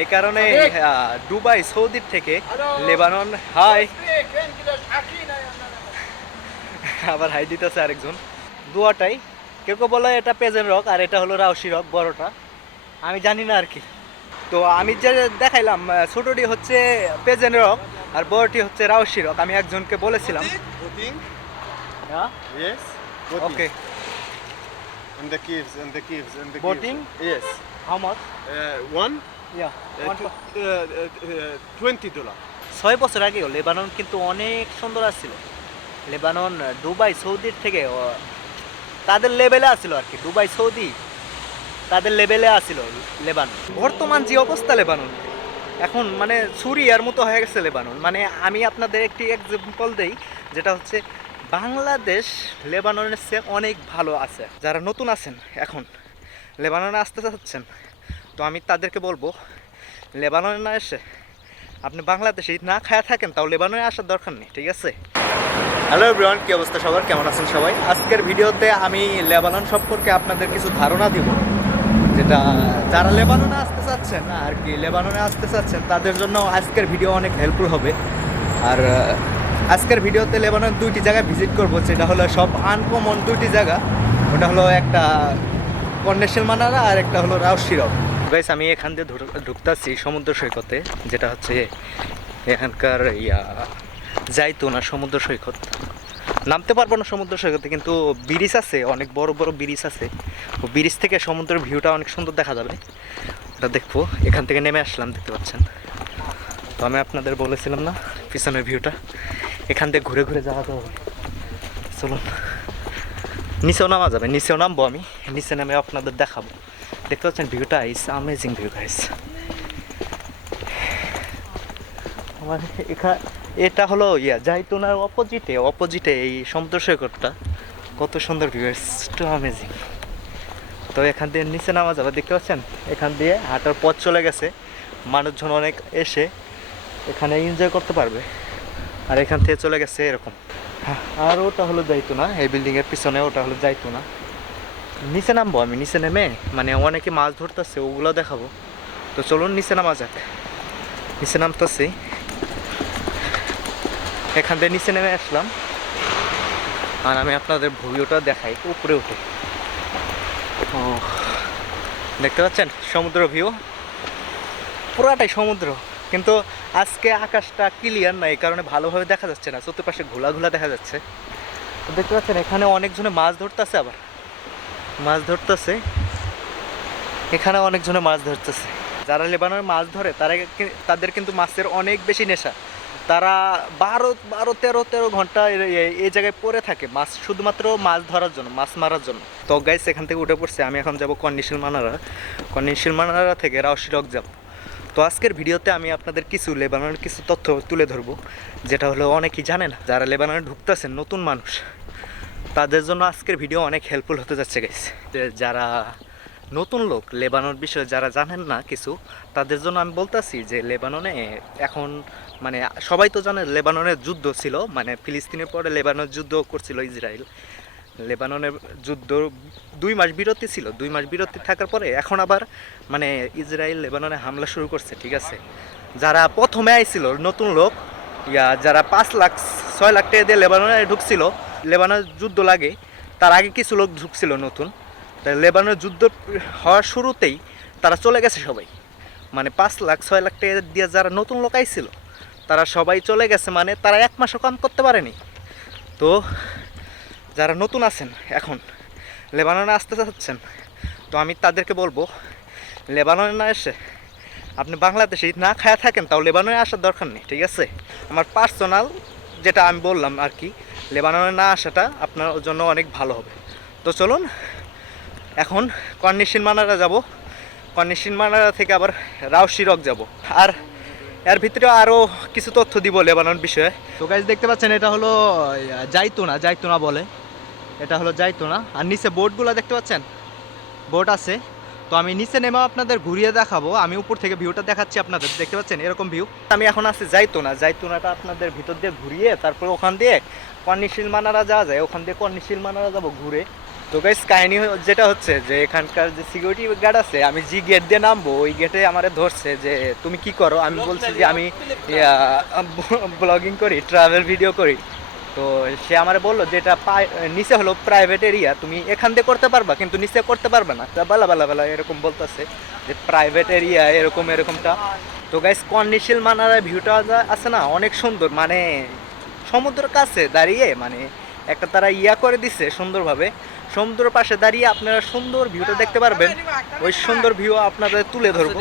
এই কারণে দুবাই সৌদির থেকে লেবানন হাই। আবার হাই দিতেছে আরেকজন। দুয়াটাই। কেউ কেউ বলে এটা পেজেন রক আর এটা হলো রাউসি রক বড়টা। আমি জানি না আর কি। তো আমি যে দেখাইলাম ছোটটি হচ্ছে পেজেন রক আর বড়টি হচ্ছে রাউসি রক। আমি একজনকে বলেছিলাম? হ্যাঁ. Okay And the caves, and the caves, and the Boating? caves. Yes. How much Uh, one, yeah 20 dollar. ছয় বছর আগেও লেবানন কিন্তু অনেক সুন্দর আসছিল লেবানন দুবাই সৌদির থেকে তাদের লেভেলে আসছিল আর কি দুবাই সৌদি তাদের লেভেলে আসছিল লেবানন। বর্তমান যে অবস্থা লেবানন এখন মানে সুরিয়ার মতো হয়ে গেছে লেবানন। মানে আমি আপনাদের একটি এক্সাম্পল দেই যেটা হচ্ছে বাংলাদেশ লেবাননের চেয়ে অনেক ভালো আছে। যারা নতুন আছেন এখন লেবাননে আসতে চাচ্ছেন তো আমি তাদেরকে বলব, লেবাননে না এসে আপনি বাংলাদেশে না খায়া থাকেন, তাও লেবাননে আসার দরকার নেই, ঠিক আছে? হ্যালো এভরিওয়ান কী অবস্থা সবার? কেমন আছেন সবাই? আজকের ভিডিওতে আমি লেবানন সম্পর্কে আপনাদের কিছু ধারণা দিব, যেটা যারা লেবাননে আসতে চাচ্ছেন আর কি লেবাননে আসতে চাচ্ছেন, তাদের জন্য আজকের ভিডিও অনেক হেল্পফুল হবে। আর আজকের ভিডিওতে লেবানন দুইটি জায়গায় ভিজিট করব, যেটা হলো সব আনকমন দুইটি জায়গা। ওটা হলো একটা কন্ডেশন মানারা আর একটা হলো রাউসিরক গাইস, আমি এখান দিয়ে ঢুক- ঢুকতাছি সমুদ্র সৈকতে, যেটা হচ্ছে এখানকার ইয়া যাইতো না সমুদ্র সৈকত। নামতে পারব না সমুদ্র সৈকতে, কিন্তু ব্রিজ আছে, অনেক বড় বড় ব্রিজ আছে। ব্রিজ থেকে সমুদ্রের ভিউটা অনেক সুন্দর দেখা যাবে। ওটা দেখব, এখান থেকে নেমে আসলাম, দেখতে পাচ্ছেন। তো আমি আপনাদের বলেছিলাম না, পিছনের ভিউটা, এখান থেকে ঘুরে ঘুরে যাওয়া যাবে। চলুন। নিচেও নামা যাবে, নিচেও নামবো আমি, নিচে নামে আপনাদের দেখাবো। দেখতে পাচ্ছেন ভিউটা ইস আমেজিং ভিউ গাইস এটা হলো ইয়া জাইতুনার অপোজিটে অপোজিটে এই সমুদ্র সৈকতটা। কত সুন্দর ভিউ টু আমেজিং তো এখান দিয়ে নিচে নামা যাবে দেখতে পাচ্ছেন? এখান দিয়ে হাঁটার পথ চলে গেছে। মানুষজন অনেক এসে এখানে এনজয় করতে পারবে। আর এখান থেকে চলে গেছে এরকম। হ্যাঁ, আর ওটা হলো যাইতো না এই বিল্ডিংয়ের পিছনে ওটা হলো যাইতুনা নিচে নামবো আমি, নিচে নেমে মানে অনেকে মাছ ধরতেছে, ওগুলো দেখাবো। তো চলুন নিচে নামা যাক। নিচে নামতেছি। এখান থেকে নিচে নেমে আসলাম। আর আমি আপনাদের ভিউটা দেখাই, উপরে উঠে। ও, দেখতে পাচ্ছেন? সমুদ্র ভিউ। পুরাটাই সমুদ্র। কিন্তু আজকে আকাশটা ক্লিয়ার না, এই কারণে ভালোভাবে দেখা যাচ্ছে না। চতুর্পাশে ঘোলা ঘোলা দেখা যাচ্ছে। দেখতে পাচ্ছেন, এখানে অনেকজনে মাছ ধরতেছে আবার। মাছ ধরতেছে। এখানে অনেকজনে মাছ ধরতেছে। যারা লেবানোর মাছ ধরে, তারা তাদের কিন্তু মাছের অনেক বেশি নেশা। তারা বারো বারো, তেরো তেরো ঘণ্টা এই জায়গায় পড়ে থাকে মাছ, শুধুমাত্র মাছ ধরার জন্য, মাছ মারার জন্য। তো গাইস এখান থেকে উঠে পড়ছে, আমি এখন যাব কন্ডিশন মানারা। কন্ডিশন মানারা থেকে রাউসিরক যাব। তো আজকের ভিডিওতে আমি আপনাদের কিছু লেবাননের কিছু তথ্য তুলে ধরবো, যেটা হলো অনেকেই জানে না। যারা লেবাননে ঢুকতেছেন, নতুন মানুষ তাদের জন্য আজকের ভিডিও অনেক হেল্পফুল হতে যাচ্ছে গাইস যারা নতুন লোক, লেবানন বিষয়ে যারা জানেন না কিছু, তাদের জন্য আমি বলতেছি যে লেবাননে এখন মানে সবাই তো জানে লেবাননের যুদ্ধ ছিল মানে ফিলিস্তিনের পরে লেবানন যুদ্ধ করছিল ইসরায়েল। লেবাননের যুদ্ধ দুই মাস বিরতি ছিল, দুই মাস বিরতি থাকার পরে এখন আবার মানে ইসরায়েল লেবাননে হামলা শুরু করছে, ঠিক আছে? যারা প্রথমে আইছিল, নতুন লোক, ইয়া, যারা পাঁচ লাখ, ছয় লাখ টাকা দিয়ে লেবাননে ঢুকছিল লেবাননের যুদ্ধ লাগে, তার আগে কিছু লোক ঢুকছিল নতুন। তাই লেবাননের যুদ্ধ হওয়ার শুরুতেই তারা চলে গেছে সবাই। মানে পাঁচ লাখ, ছয় লাখ টাকা দিয়ে যারা নতুন লোক আইছিল, তারা সবাই চলে গেছে মানে তারা এক মাসও কাম করতে পারেনি। তো যারা নতুন আছেন এখন, লেবাননে আসতে চাচ্ছেন, তো আমি তাদেরকে বলব, লেবাননে না এসে আপনি বাংলাদেশে না খায়া থাকেন, তাও লেবাননে আসার দরকার নেই, ঠিক আছে? আমার পার্সোনাল যেটা আমি বললাম আর কি লেবাননে না আসাটা আপনার জন্য অনেক ভালো হবে। তো চলুন এখন কন্ডিশন মানারা যাব। কন্ডিশন মানারা থেকে আবার রাউসিরক যাব। আর এর ভিতরে আরও কিছু তথ্য দিব লেবানন বিষয়ে। তো গাইজ দেখতে পাচ্ছেন এটা হলো জাইতুনা জাইতুনা বলে। এটা হলো জাইতুনা। আর নিচে বোটগুলো দেখতে পাচ্ছেন? বোট আছে। তো আমি নিচে নেমে আপনাদের ঘুরিয়ে দেখাবো। আমি উপর থেকে ভিউটা দেখাচ্ছি আপনাদের। দেখতে পাচ্ছেন? এরকম ভিউ আমি এখন আছি জাইতুনা। জাইতুনাটা আপনাদের ভিতর দিয়ে ঘুরিয়ে তারপরে ওখান দিয়ে কর্নিশিল মানারা যাওয়া যায় ওখান দিয়ে কর্নিশিল মানারা যাব ঘুরে। তো গাইস কাহিনী যেটা হচ্ছে যে এখানকার যে সিকিউরিটি গার্ড আছে আমি যে গেট দিয়ে নামবো ওই গেটে আমারে ধরছে যে তুমি কি করো? আমি বলছি যে আমি ব্লগিং করি ট্রাভেল ভিডিও করি। তো সে আমারে বলল যে এটা নিচে হলো প্রাইভেট এরিয়া তুমি এখান দিয়ে করতে পারবা কিন্তু নিচে করতে পারবে না। তা বালা বালা বালা এরকম বলতেছে যে প্রাইভেট এরিয়া এরকম এরকমটা। তো গাইস কন্ডিশিল মানার ভিউটা আছে না অনেক সুন্দর মানে সমুদ্রের কাছে দাঁড়িয়ে মানে একটা তারা ইয়া করে দিছে সুন্দরভাবে। সমুদ্রের পাশে দাঁড়িয়ে আপনারা সুন্দর ভিউটা দেখতে পারবেন। ওই সুন্দর ভিউ আপনাদের তুলে ধরবো।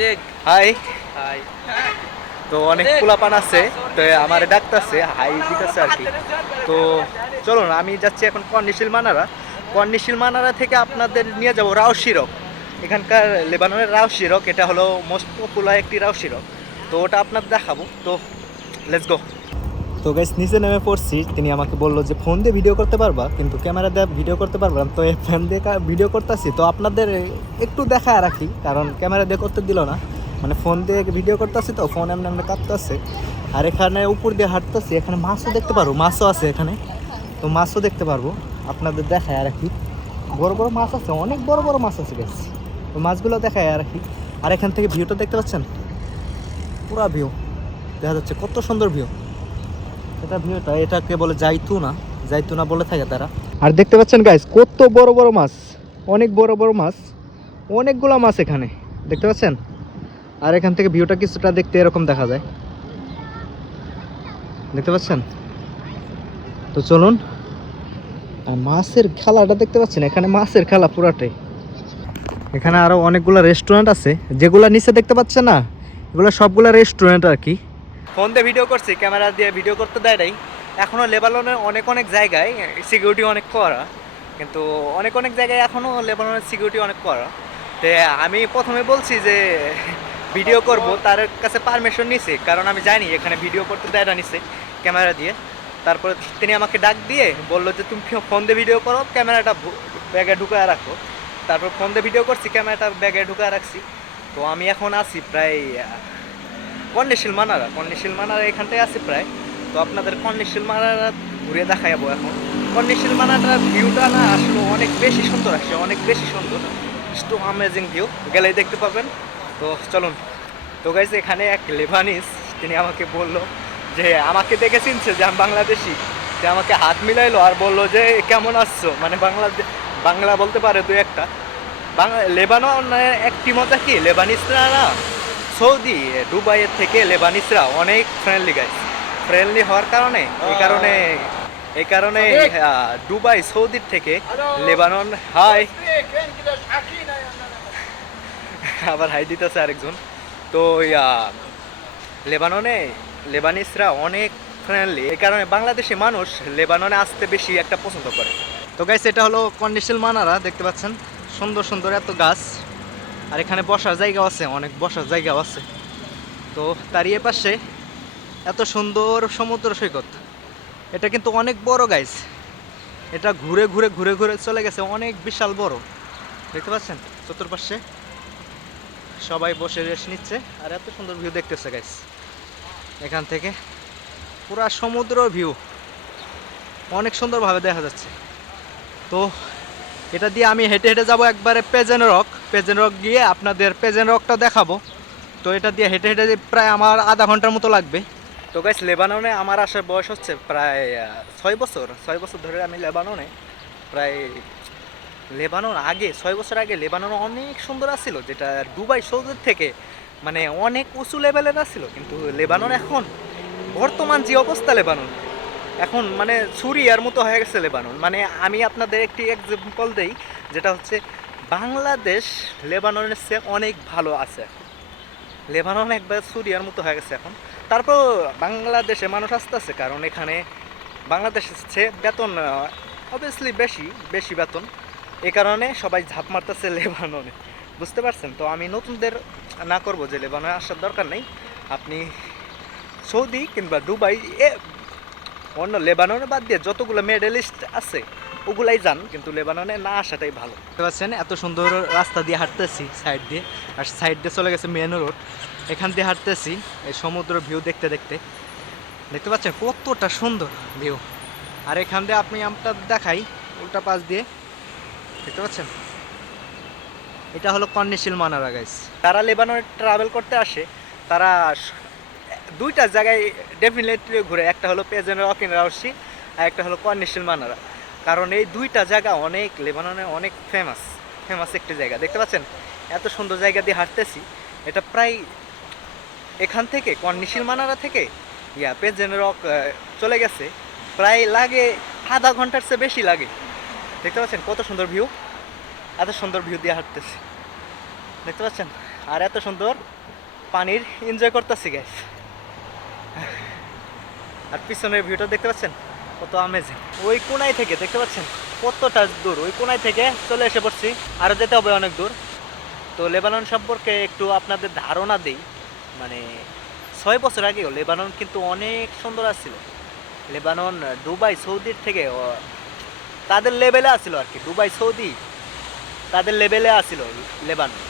হাই। হাই। তো অনেক পোলাপান আছে তো আমার ডাকতেছে হাই দিতেছে আর কি। তো চলুন আমি যাচ্ছি এখন কর্নিশিল মানারা। কর্নিশিল মানারা থেকে আপনাদের নিয়ে যাব রাও শিরক এখানকার লেবাননের রাও শিরক এটা হলো মোস্ট পপুলার একটি রাও শিরক তো ওটা আপনাদের দেখাবো। তো লেটস গো তো গাইস নিচে নেমে পড়ছি। তিনি আমাকে বলল যে, ফোন দিয়ে ভিডিও করতে পারবা? কিন্তু ক্যামেরা দিয়ে ভিডিও করতে পারবা। তো এই ফোন দিয়ে ভিডিও করতেছি। তো আপনাদের একটু দেখা রাখি, কারণ ক্যামেরা দিয়ে করতে দিল না। মানে ফোন দিয়ে ভিডিও করতেছি তো, ফোন এমনি এমনি কাঁপতেছে। আর এখানে উপর দিয়ে হাঁটতেছি, এখানে মাছও দেখতে পারব, মাছও আছে এখানে। তো মাছও দেখতে পারব, আপনাদের দেখায় আর কি বড় বড় মাছ আছে, অনেক বড় বড় মাছ আছে গাইস তো মাছগুলো দেখায় আর কি আর এখান থেকে ভিউটা দেখতে পাচ্ছেন? পুরা ভিউ দেখা যাচ্ছে কত সুন্দর ভিউ এটা ভিউটা এটাকে বলে জাইতুনা। জাইতুনা বলে থাকে তারা। আর দেখতে পাচ্ছেন গাইস কত বড় বড় মাছ। অনেক বড় বড় মাছ। অনেকগুলো মাছ এখানে। দেখতে পাচ্ছেন? আর এখান থেকে ভিউটা কিছুটা দেখতে এরকম দেখা যায়। দেখতে পাচ্ছেন? তো চলুন। আর মাছের খেলাটা দেখতে পাচ্ছেন? এখানে মাছের খেলা পুরাটাই। এখানে আরও অনেকগুলো রেস্টুরেন্ট আছে। যেগুলো নিচে দেখতে পাচ্ছেন না, এগুলো সবগুলো রেস্টুরেন্ট আর কি। ফোন দিয়ে ভিডিও করছি ক্যামেরা দিয়ে ভিডিও করতে দেয় নাই। এখনও লেবাননের অনেক অনেক জায়গায় সিকিউরিটি অনেক করা। কিন্তু অনেক অনেক জায়গায় এখনও লেবাননের সিকিউরিটি অনেক করা। তো আমি প্রথমে বলছি যে ভিডিও করব, তার কাছে পারমিশন নিছি, কারণ আমি জানি এখানে ভিডিও করতে দেয় না নিছে ক্যামেরা দিয়ে। তারপরে তিনি আমাকে ডাক দিয়ে বলল যে, তুমি ফোন দিয়ে ভিডিও করো ক্যামেরাটা ব্যাগে ঢুকায় রাখো। তারপর ফোন দিয়ে ভিডিও করছি ক্যামেরাটা ব্যাগে ঢুকায় রাখছি। তো আমি এখন আছি প্রায় কন্ডিশিল মানারা কন্ডিশিল মানারা এখানটায় আছে প্রায়। তো আপনাদের কন্ডিশিল মানারা ঘুরে দেখাবো এখন। কন্ডিশিল মানারার ভিউটা না আসলে অনেক বেশি সুন্দর আসে, অনেক বেশি সুন্দর। টু অ্যামেজিং ভিউ গেলেই দেখতে পাবেন তো চলুন। তো গাইজ এখানে এক লেভানিস তিনি আমাকে বলল যে, আমাকে দেখে চিনছে যে আমি বাংলাদেশি। যে আমাকে হাত মিলাইলো আর বলল যে কেমন আসছো মানে বাংলাদেশ বাংলা বলতে পারে দু একটা। বাংলা লেবাননের একটি মজা কি? লেবানিসরা না সৌদি দুবাইয়ের থেকে লেবানিসরা অনেক ফ্রেন্ডলি গাইস ফ্রেন্ডলি হওয়ার কারণে এই কারণে এই কারণে দুবাই সৌদির থেকে লেবানন হাই। আবার হাই দিতেছে আরেকজন। তো লেবাননে লেবানিসরা অনেক ফ্রেন্ডলি এই কারণে বাংলাদেশি মানুষ লেবাননে আসতে বেশি একটা পছন্দ করে। তো গাইস এটা হলো কন্ডিশনাল মানারা দেখতে পাচ্ছেন। সুন্দর সুন্দর এত গাছ। আর এখানে বসার জায়গাও আছে, অনেক বসার জায়গাও আছে। তো তার এ পাশে এত সুন্দর সমুদ্র সৈকত। এটা কিন্তু অনেক বড় গাইস এটা ঘুরে ঘুরে ঘুরে ঘুরে চলে গেছে, অনেক বিশাল বড়। দেখতে পাচ্ছেন? চতুর্পাশে সবাই বসে রেস্ট নিচ্ছে, আর এত সুন্দর ভিউ দেখতেছে গাইস এখান থেকে পুরা সমুদ্র ভিউ অনেক সুন্দরভাবে দেখা যাচ্ছে। তো এটা দিয়ে আমি হেঁটে হেঁটে যাব একবারে পেজেন রক। পেজেন রক গিয়ে আপনাদের পেজেন রকটা দেখাবো। তো এটা দিয়ে হেঁটে হেঁটে প্রায় আমার আধা ঘণ্টার মতো লাগবে। তো গাইস লেবাননে আমার আসার বয়স হচ্ছে প্রায় ছয় বছর। ছয় বছর ধরে আমি লেবাননে। প্রায় লেবানন আগে, ছয় বছর আগে লেবানন অনেক সুন্দর আছিল, যেটা দুবাই সৌদির থেকে মানে অনেক উঁচু লেভেলের আছিল। কিন্তু লেবানন এখন, বর্তমান যে অবস্থা লেবানন, এখন মানে সুরিয়ার মতো হয়ে গেছে লেবানন। মানে আমি আপনাদের একটি এক্সাম্পল দেই, যেটা হচ্ছে বাংলাদেশ, লেবাননের চেয়ে অনেক ভালো আছে। লেবানন একবার সুরিয়ার মতো হয়ে গেছে এখন। তারপর বাংলাদেশে মানুষ আসতেছে কারণ এখানে বাংলাদেশের চেয়ে বেতন অবভিয়াসলি বেশি বেশি বেতন। এই কারণে সবাই ঝাঁপ মারতেছে লেবাননে। বুঝতে পারছেন? তো আমি নতুনদের না করব যে লেবাননে আসার দরকার নেই। আপনি সৌদি কিংবা দুবাই, এ অন্য লেবাননে বাদ দিয়ে যতগুলো মেডেলিস্ট আছে ওগুলাই যান কিন্তু লেবাননে না আসাটাই ভালো। দেখতে পাচ্ছেন এত সুন্দর রাস্তা দিয়ে হাঁটতেছি সাইড দিয়ে আর সাইড দিয়ে চলে গেছে মেন রোড এখান দিয়ে হাঁটতেছি এই সমুদ্র ভিউ দেখতে দেখতে। দেখতে পাচ্ছেন কতটা সুন্দর ভিউ আর এখান দিয়ে আপনি আমটা দেখাই উল্টা পাশ দিয়ে। দেখতে পাচ্ছেন? এটা হলো কর্নিশিল মানারা গাইস তারা লেবাননে ট্রাভেল করতে আসে তারা দুইটা জায়গায় ডেফিনেটলি ঘুরে। একটা হলো পেজেন রকিন রাউসি আর একটা হলো কর্নিশিল মানারা। কারণ এই দুইটা জায়গা অনেক লেবাননে অনেক ফেমাস ফেমাস একটি জায়গা। দেখতে পাচ্ছেন? এত সুন্দর জায়গা দিয়ে হাঁটতেছি। এটা প্রায় এখান থেকে, কর্নিশিল মানারা থেকে, ইয়া পেজেন রক চলে গেছে। প্রায় লাগে আধা ঘণ্টার চেয়ে বেশি লাগে। দেখতে পাচ্ছেন? কত সুন্দর ভিউ এত সুন্দর ভিউ দিয়ে হাঁটতেছি। দেখতে পাচ্ছেন? আর এত সুন্দর পানির এনজয় করতেছি গ্যাস আর পিছনের ভিউটা দেখতে পাচ্ছেন? কত আমেজিং ওই কোনায় থেকে, দেখতে পাচ্ছেন? কতটা দূর, ওই কোনায় থেকে চলে এসে পড়ছি। আরও যেতে হবে অনেক দূর। তো লেবানন সম্পর্কে একটু আপনাদের ধারণা দেই। মানে ছয় বছর আগেও লেবানন কিন্তু অনেক সুন্দর আসছিল লেবানন, দুবাই, সৌদির থেকে তাদের লেভেলে আসছিল আর কি। দুবাই, সৌদি, তাদের লেভেলে আসছিল লেবানন।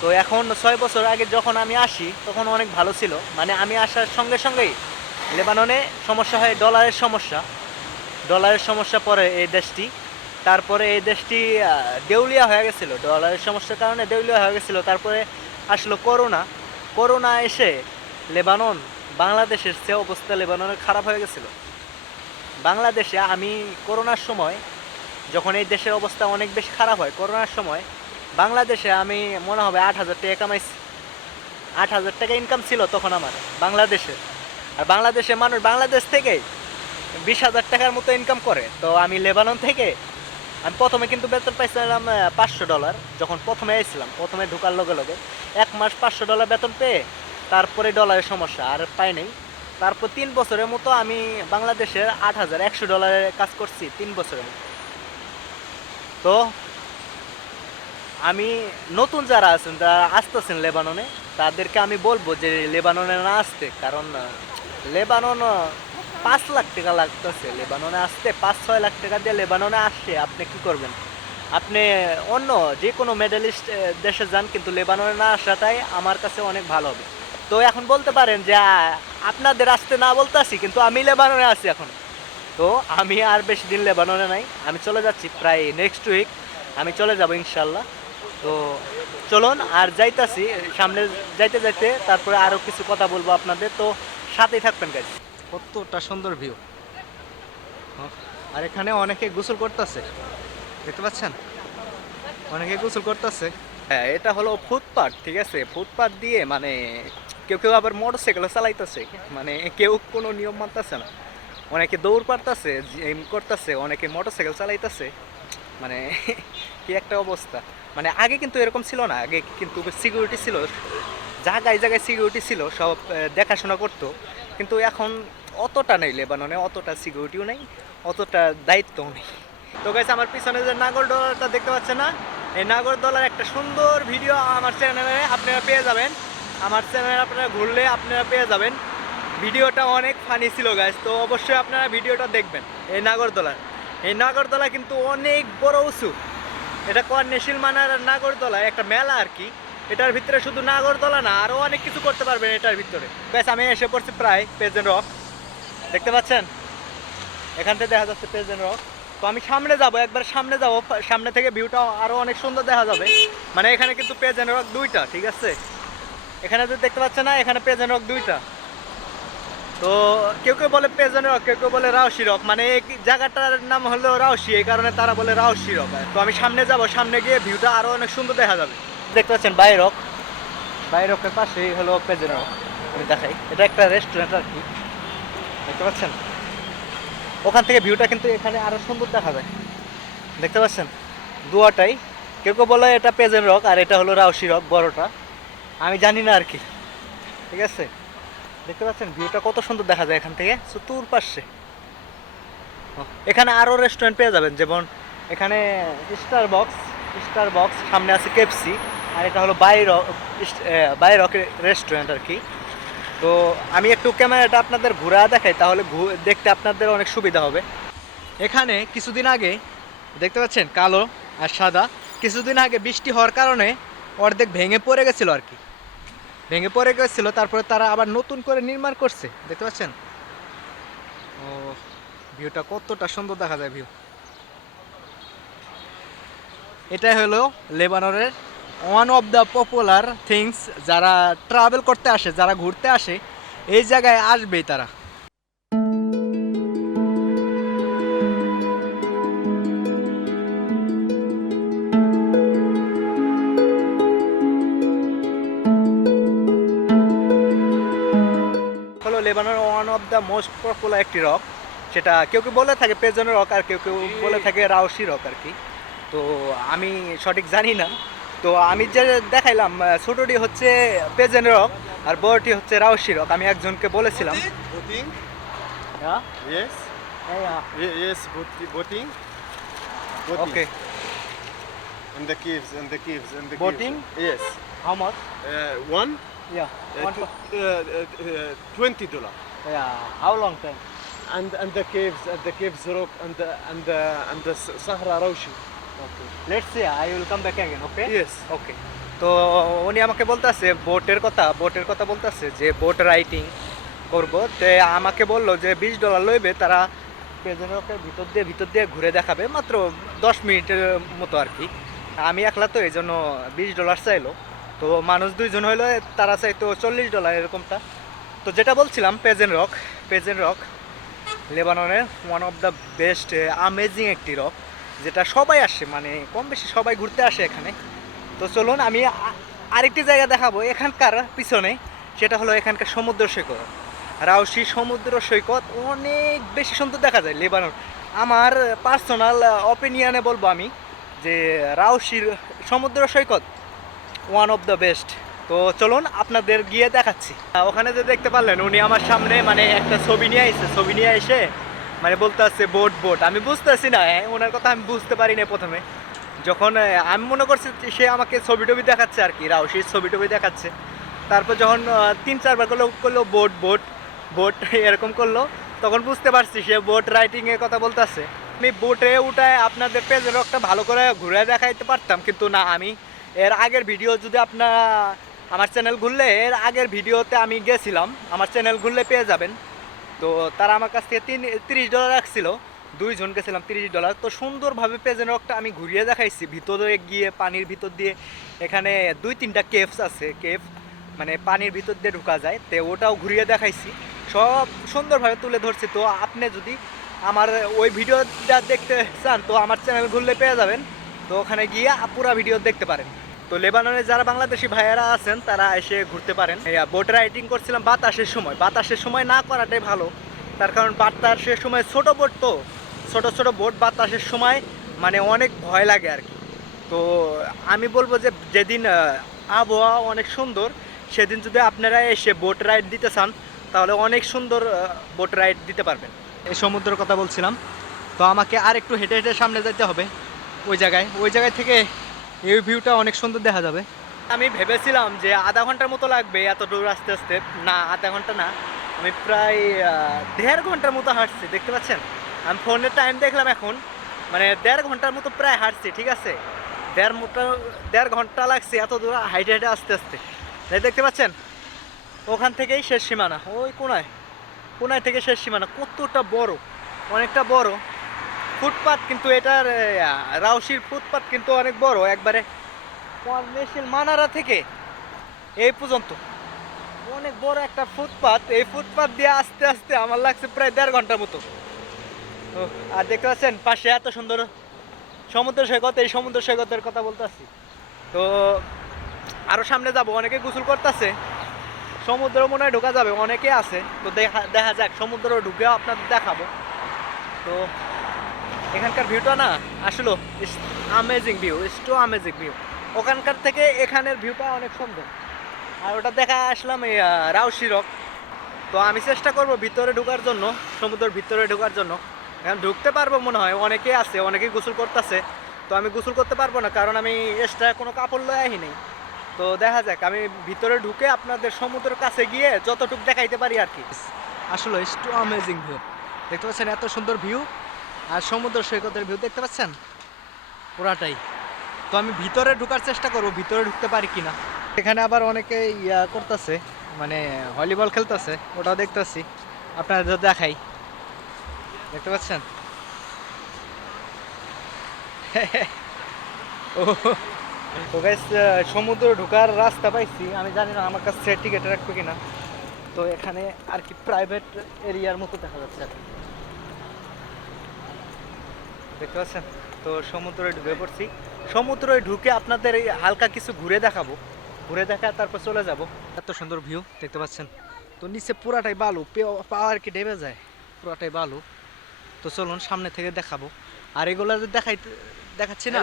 তো এখন ছয় বছর আগে যখন আমি আসি, তখন অনেক ভালো ছিল। মানে আমি আসার সঙ্গে সঙ্গেই লেবাননে সমস্যা হয় ডলারের সমস্যা। ডলারের সমস্যা পড়ে এই দেশটি। তারপরে এই দেশটি দেউলিয়া হয়ে গেছিল। ডলারের সমস্যার কারণে দেউলিয়া হয়ে গেছিল। তারপরে আসলো করোনা। করোনা এসে লেবানন, বাংলাদেশের সে অবস্থা লেবাননের খারাপ হয়ে গেছিল। বাংলাদেশে আমি করোনার সময় যখন এই দেশের অবস্থা অনেক বেশি খারাপ হয়, করোনার সময় বাংলাদেশে আমি মনে হবে আট হাজার টাকা কামাইছি। আট হাজার টাকা ইনকাম ছিল তখন আমার, বাংলাদেশে। আর বাংলাদেশে মানুষ বাংলাদেশ থেকে বিশ হাজার টাকার মতো ইনকাম করে। তো আমি লেবানন থেকে, আমি প্রথমে কিন্তু বেতন পাইছিলাম পাঁচশো ডলার, যখন প্রথমে এসেছিলাম প্রথমে ঢুকার লগে লগে। এক মাস পাঁচশো ডলার বেতন পেয়ে তারপরে ডলারের সমস্যা, আর পাই নাই। তারপর তিন বছরের মতো আমি বাংলাদেশের আট হাজার একশো ডলারের কাজ করছি, তিন বছরের মতো। তো আমি নতুন যারা আছেন, যারা আসতেছেন লেবাননে, তাদেরকে আমি বলব যে লেবাননে না আসতে, কারণ লেবানন, পাঁচ লাখ টাকা লাগতেছে। লেবাননে আসতে পাঁচ, ছয় লাখ টাকা দিয়ে লেবাননে আসছে আপনি কি করবেন? আপনি অন্য যে কোনো মেডেলিস্ট দেশে যান, কিন্তু লেবাননে না আসাটাই আমার কাছে অনেক ভালো হবে। তো এখন বলতে পারেন যে আপনাদের আসতে না বলতে আসি, কিন্তু আমি লেবাননে আছি এখন। তো আমি আর বেশি দিন লেবাননে নাই, আমি চলে যাচ্ছি প্রায় নেক্সট উইক আমি চলে যাব ইনশাল্লাহ তো চলুন, আর যাইতাছি, সামনে যাইতে যাইতে তারপরে আরও কিছু কথা বলব আপনাদের। তো সাথেই থাকবেন গাইজ কতটা সুন্দর ভিউ আর এখানে অনেকে গোসল করতেছে। দেখতে পাচ্ছেন? অনেকে গোসল করতেছে। হ্যাঁ এটা হলো ফুটপাথ ঠিক আছে? ফুটপাথ দিয়ে মানে কেউ কেউ আবার মোটর সাইকেলও চালাইতেছে। মানে কেউ কোনো নিয়ম মানতেছে না। অনেকে দৌড় পারতেছে জিম করতেছে অনেকে মোটর সাইকেল চালাইতেছে। মানে কি একটা অবস্থা। মানে আগে কিন্তু এরকম ছিল না। আগে কিন্তু সিকিউরিটি ছিল। জায়গায় জায়গায় সিকিউরিটি ছিল, সব দেখাশোনা করতো। কিন্তু এখন অতটা নেই লেবাননে, অতটা সিকিউরিটিও নেই, অতটা দায়িত্বও নেই। তো গাইছে আমার পিছনে যে নাগরদোলাটা দেখতে পাচ্ছেন না, এই নাগরদোলার একটা সুন্দর ভিডিও আমার চ্যানেলে আপনারা পেয়ে যাবেন। আমার চ্যানেলে আপনারা ঘুরলে আপনারা পেয়ে যাবেন। ভিডিওটা অনেক ফানি ছিল গাইজ তো অবশ্যই আপনারা ভিডিওটা দেখবেন, এই নাগরদোলার এই নাগরদোলা কিন্তু অনেক বড় উঁচু। এটা কর্নেশিল মানার নাগরদোলা একটা মেলা আর কি। এটার ভিতরে শুধু নাগরদোলা না আরও অনেক কিছু করতে পারবেন এটার ভিতরে। ব্যাস, আমি এসে পড়ছি প্রায় পেজেন্ট রক দেখতে পাচ্ছেন? এখান থেকে দেখা যাচ্ছে পেজেন্ট রক তো আমি সামনে যাব, একবার সামনে যাব। সামনে থেকে ভিউটা আরও অনেক সুন্দর দেখা যাবে। মানে এখানে কিন্তু পেজেন্ট রক দুইটা, ঠিক আছে? এখানে যদি দেখতে পাচ্ছেন না, এখানে পেজেন্ট রক দুইটা। তো কেউ কেউ বলে পেজন রক কেউ কেউ বলে রাউসি রক মানে এই জায়গাটার নাম হলো রাউসি এই কারণে তারা বলে রাউসি রক তো আমি সামনে যাব, সামনে গিয়ে ভিউটা আরও অনেক সুন্দর দেখা যাবে। দেখতে পাচ্ছেন বাইরক। বাইরকের পাশেই হলো পেজন আমি দেখাই। এটা একটা রেস্টুরেন্ট আর কি। দেখতে পাচ্ছেন? ওখান থেকে ভিউটা কিন্তু এখানে আরও সুন্দর দেখা যায়। দেখতে পাচ্ছেন? দুয়াটাই কেউ কেউ বলে এটা পেজেন রক আর এটা হলো রাউসি রক বড়টা। আমি জানি না আর কি। ঠিক আছে? দেখতে পাচ্ছেন? ভিউটা কত সুন্দর দেখা যায় এখান থেকে। চতুর পাশে। এখানে আরও রেস্টুরেন্ট পেয়ে যাবেন। যেমন এখানে স্টার বক্স স্টার বক্স সামনে আছে কেপসি আর এটা হলো বাইর বাইরক রেস্টুরেন্ট আর কি। তো আমি একটু ক্যামেরাটা আপনাদের ঘুরা দেখাই, তাহলে দেখতে আপনাদের অনেক সুবিধা হবে। এখানে কিছুদিন আগে, দেখতে পাচ্ছেন, কালো আর সাদা, কিছুদিন আগে বৃষ্টি হওয়ার কারণে অর্ধেক ভেঙে পড়ে গেছিল আর কি। ভেঙে পড়ে গেছিল, তারপরে তারা আবার নতুন করে নির্মাণ করছে, দেখতে পাচ্ছেন? ও, ভিউটা কতটা সুন্দর দেখা যায়, ভিউ। এটাই হলো লেবাননের one of the popular things যারা ট্রাভেল করতে আসে, যারা ঘুরতে আসে, এই জায়গায় আসবেই তারা। হলো লেবাননের one of the most popular একটি রক সেটা কেউ কেউ বলে থাকে পেজনের রক আর কেউ কেউ বলে থাকে রাউসি রক আর কি। তো আমি সঠিক জানি না। তো আমি যে দেখাইলাম আহ, ছোটটি হচ্ছে পেজেন রক আর বড়টি হচ্ছে রাউসি রক আমি একজনকে বলেছিলাম Boating? হ্যাঁ Yes. Ye- Yes, boat- boating. Boating. Okay And the caves, and the caves, and the Boating? caves. Yes. How much Uh, one, yeah uh, tw- uh, uh, uh, twenty dollar. How long time And and the caves, and the caves rock, and the and the and the S- Sahara Raushi. Okay let's see I will come back again okay Yes. Okay তো উনি আমাকে বলতেছে বোটের কথা বোটের কথা বলতেছে যে বোট রাইটিং করব। তে আমাকে বলল যে বিশ ডলার লইবে তারা প্রেজেন্টের ভিতর দিয়ে ভিতর দিয়ে ঘুরে দেখাবে মাত্র দশ মিনিটের মতো আর কি। আমি একলা তো এই জন্য বিশ ডলার চাইলো। তো মানুষ দুইজন হইল তারা চাইতো চল্লিশ ডলার এরকমটা। তো যেটা বলছিলাম পেজেন রক পেজেন রক লেবাননের one of the best amazing একটি রক যেটা সবাই আসে মানে কম বেশি সবাই ঘুরতে আসে এখানে। তো চলুন, আমি আরেকটি জায়গা দেখাবো এখানকার পিছনে, সেটা হলো এখানকার সমুদ্র সৈকত। রাউসি সমুদ্র সৈকত অনেক বেশি সুন্দর দেখা যায় লেবানন। আমার পার্সোনাল অপিনিয়নে বলব আমি যে রাউসির সমুদ্র সৈকত ওয়ান অফ দ্য বেস্ট তো চলুন, আপনাদের গিয়ে দেখাচ্ছি। ওখানে যে দেখতে পারলেন, উনি আমার সামনে মানে একটা ছবি নিয়ে এসে ছবি নিয়ে এসে মানে বলতে আছে বোট বোট। আমি বুঝতেছি না হ্যাঁ, ওনার কথা আমি বুঝতে পারি না প্রথমে। যখন আমি মনে করছি সে আমাকে ছবি টবি দেখাচ্ছে আর কি রাও রাউসির ছবি টবি দেখাচ্ছে। তারপর যখন তিন চারবার করল করল বোট বোট বোট এরকম করল তখন বুঝতে পারছি সে বোট রাইটিংয়ের কথা বলতে বলতেছে আমি বোটে উঠায় আপনাদের পেজের রকটা ভালো করে ঘুরে দেখাইতে পারতাম কিন্তু না আমি এর আগের ভিডিও যদি আপনার আমার চ্যানেল ঘুরলে এর আগের ভিডিওতে আমি গেছিলাম আমার চ্যানেল ঘুরলে পেয়ে যাবেন। তো তারা আমার কাছ থেকে তিন তিরিশ ডলার রাখছিল। দুইজন গেছিলাম তিরিশ ডলার তো সুন্দরভাবে পেজেন রকটা আমি ঘুরিয়ে দেখাইছি। ভিতরে গিয়ে পানির ভিতর দিয়ে এখানে দুই তিনটা কেভস আছে। কেভ মানে পানির ভিতর দিয়ে ঢুকা যায়। তো ওটাও ঘুরিয়ে দেখাইছি। সব সুন্দরভাবে তুলে ধরছি। তো আপনি যদি আমার ওই ভিডিওটা দেখতে চান, তো আমার চ্যানেল ঘুরলে পেয়ে যাবেন। তো ওখানে গিয়ে পুরো ভিডিও দেখতে পারেন। তো লেবাননে যারা বাংলাদেশি ভাইয়েরা আছেন, তারা এসে ঘুরতে পারেন। বোট রাইডিং করছিলাম বাতাসের সময়। বাতাসের সময় না করাটাই ভালো। তার কারণ বাতাসের সময় ছোট বোট তো। ছোট ছোট বোট বাতাসের সময় মানে অনেক ভয় লাগে আর কি। তো আমি বলব যে, যেদিন আবহাওয়া অনেক সুন্দর, সেদিন যদি আপনারা এসে বোট রাইড দিতে চান, তাহলে অনেক সুন্দর বোট রাইড দিতে পারবেন। এই সমুদ্রের কথা বলছিলাম। তো আমাকে আর একটু হেঁটে হেঁটে সামনে যেতে হবে। ওই জায়গায় ওই জায়গায় থেকে এই ভিউটা অনেক সুন্দর দেখা যাবে। আমি ভেবেছিলাম যে আধা ঘণ্টার মতো লাগবে এত দূর আস্তে আস্তে। না, আধা ঘণ্টা না। আমি প্রায় দেড় ঘণ্টার মতো হাঁটছি, দেখতে পাচ্ছেন? আমি ফোনের টাইম দেখলাম এখন। মানে দেড় ঘণ্টার মতো প্রায় হাঁটছি, ঠিক আছে? দেড় মোটা দেড় ঘণ্টা লাগছে এত দূর হাইটে হাইটে আস্তে আস্তে। এই দেখতে পাচ্ছেন? ওখান থেকেই শেষ সীমানা। ওই কোনায় কোনায় থেকে শেষ সীমানা। কতটা বড়, অনেকটা বড়। ফুটপাত কিন্তু এটার রাউসির ফুটপাত কিন্তু অনেক বড়, একবারে মেশিল মানারা থেকে এই পর্যন্ত। অনেক বড় একটা ফুটপাত, এই ফুটপাত দিয়ে আস্তে আস্তে আমার লাগছে প্রায় দেড় ঘণ্টার মতো। আর দেখতে পাচ্ছেন, পাশে এত সুন্দর সমুদ্র সৈকত, এই সমুদ্র সৈকতের কথা বলতেছি তো আরও সামনে যাব, অনেকে গোসল করতেছে। সমুদ্র মনে হয় ঢোকা যাবে, অনেকে আছে। তো দেখা দেখা যাক, সমুদ্র ঢুকে আপনাদের দেখাবো। তো এখানকার ভিউটা না আসলে amazing view is too amazing view ওখানকার থেকে এখানের ভিউটা অনেক সুন্দর আর ওটা দেখা আসলাম এই আহ, রাউসি রক। তো আমি চেষ্টা করব ভিতরে ঢোকার জন্য সমুদ্রের ভিতরে ঢোকার জন্য। এখন ঢুকতে পারব মনে হয় অনেকে আছে অনেকেই গোসল করতেছে। তো আমি গোসল করতে পারব না কারণ আমি এক্সট্রা কোনো কাপড় লয়ে আহি নেই। তো দেখা যাক আমি ভিতরে ঢুকে আপনাদের সমুদ্রের কাছে গিয়ে যতটুকু দেখাইতে পারি আর কি। আসলে ইস টু অ্যামেজিং ভিউ দেখতে পাচ্ছেন এত সুন্দর ভিউ আর সমুদ্র সৈকতের ভিউ দেখতে পাচ্ছেন? পুরাটাই। তো আমি ভিতরে ঢুকার চেষ্টা করব, ভিতরে ঢুকতে পারি কিনা। এখানে আবার অনেকে ইয়া করতেছে মানে ভলিবল খেলতেছে, ওটাও দেখতেছি। আপনাদের দেখাই। দেখতে পাচ্ছেন? ও গাইস সমুদ্র ঢোকার রাস্তা পাইছি। আমি জানি না আমার কাছে টিকিট রাখবে কিনা। তো এখানে আর কি প্রাইভেট এরিয়ার মতো দেখা যাচ্ছে। দেখতে পাচ্ছেন তো সমুদ্রে ঢুকে পড়ছি সমুদ্রে ঢুকে আপনাদের এই হালকা কিছু ঘুরে দেখাবো ঘুরে দেখা তারপর চলে যাব এত সুন্দর ভিউ দেখতে পাচ্ছেন তো নিচে পুরাটাই বালু পে- পা কি ডেবে যায় পুরাটাই বালু তো চলুন সামনে থেকে দেখাবো আর এগুলো যে দেখাই দেখাচ্ছি না.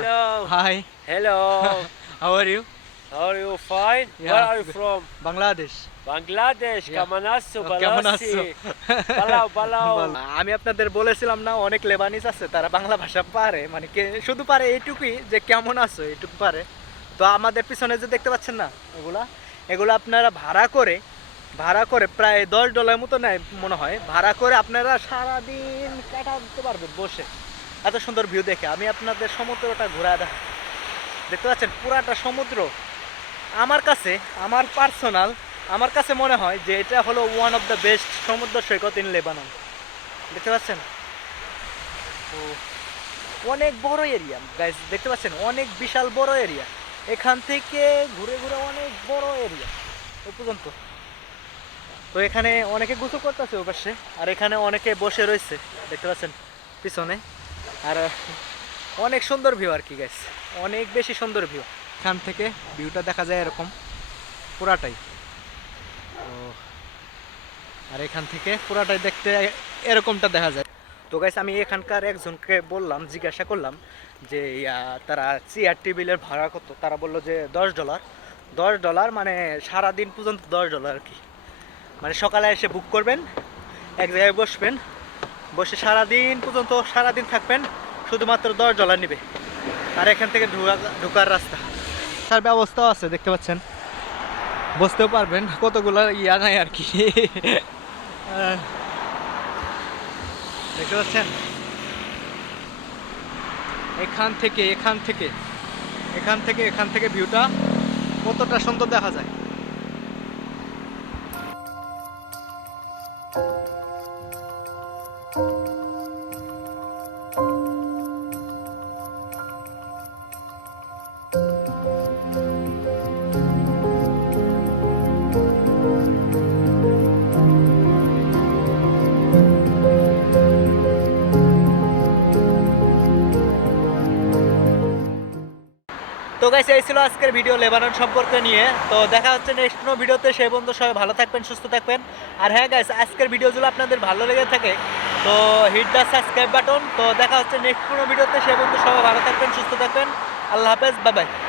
Hi Hello. How are you How are you? Fine. Yeah. Where are you from? Bangladesh. Yeah. Kamanasu. কেমন আছো Balau, balau. আমি আপনাদের বলেছিলাম না অনেক লেবানিস আছে তারা বাংলা ভাষা পারে মানে কে শুধু পারে এইটুকুই যে কেমন আছো এইটুকু পারে তো আমাদের পিছনে যে দেখতে পাচ্ছেন না এগুলা এগুলো আপনারা ভাড়া করে ভাড়া করে প্রায় দশ ডলার মতো নেয় মনে হয় ভাড়া করে আপনারা সারাদিন কাটাতে পারবেন বসে এত সুন্দর ভিউ দেখে আমি আপনাদের সমুদ্রটা ঘোরা দেখ- দেখতে পাচ্ছেন পুরাটা সমুদ্র আমার কাছে আমার পার্সোনাল আমার কাছে মনে হয় যে এটা হলো ওয়ান অফ দ্য বেস্ট সমুদ্র সৈকত ইন লেবানন দেখতে পাচ্ছেন? ও অনেক বড় এরিয়া গাইজ দেখতে পাচ্ছেন? অনেক বিশাল বড় এরিয়া এখান থেকে ঘুরে ঘুরে অনেক বড় এরিয়া ওই পর্যন্ত। তো এখানে অনেকে গোসল করতেছে ও পাশে, আর এখানে অনেকে বসে রয়েছে, দেখতে পাচ্ছেন? পিছনে। আর অনেক সুন্দর ভিউ আর কি গাইস অনেক বেশি সুন্দর ভিউ এখান থেকে ভিউটা দেখা যায় এরকম, পুরাটাই। আর এখান থেকে পুরাটাই দেখতে এরকমটা দেখা যায়। তো গাইস আমি এখানকার একজনকে বললাম, জিজ্ঞাসা করলাম যে তারা চেয়ার টেবিলের ভাড়া কত? তারা বলল যে, দশ ডলার দশ ডলার মানে সারাদিন পর্যন্ত দশ ডলার আর কি। মানে সকালে এসে বুক করবেন, এক জায়গায় বসবেন, বসে সারাদিন পর্যন্ত সারাদিন থাকবেন, শুধুমাত্র দশ ডলার নেবে। আর এখান থেকে ঢোকা, ঢোকার রাস্তা। তার ব্যবস্থাও আছে, দেখতে পাচ্ছেন। বসতেও পারবেন, কতগুলো ইয়া নাই আর কি। দেখতে পাচ্ছেন? এখান থেকে এখান থেকে এখান থেকে এখান থেকে ভিউটা কতটা সুন্দর দেখা যায়? তো গাইস এই ছিল আজকের ভিডিও লেবানন সম্পর্কে নিয়ে। তো দেখা হচ্ছে নেক্সট কোনো ভিডিওতে সেই বন্ধু সবাই ভালো থাকবেন, সুস্থ থাকবেন। আর হ্যাঁ গাইস আজকের ভিডিওগুলো আপনাদের ভালো লেগে থাকে, তো হিট দ্য সাবস্ক্রাইব বাটন তো দেখা হচ্ছে নেক্সট কোনো ভিডিওতে সেই বন্ধু সবাই ভালো থাকবেন, সুস্থ থাকবেন। আল্লাহ হাফেজ বাবাই বাই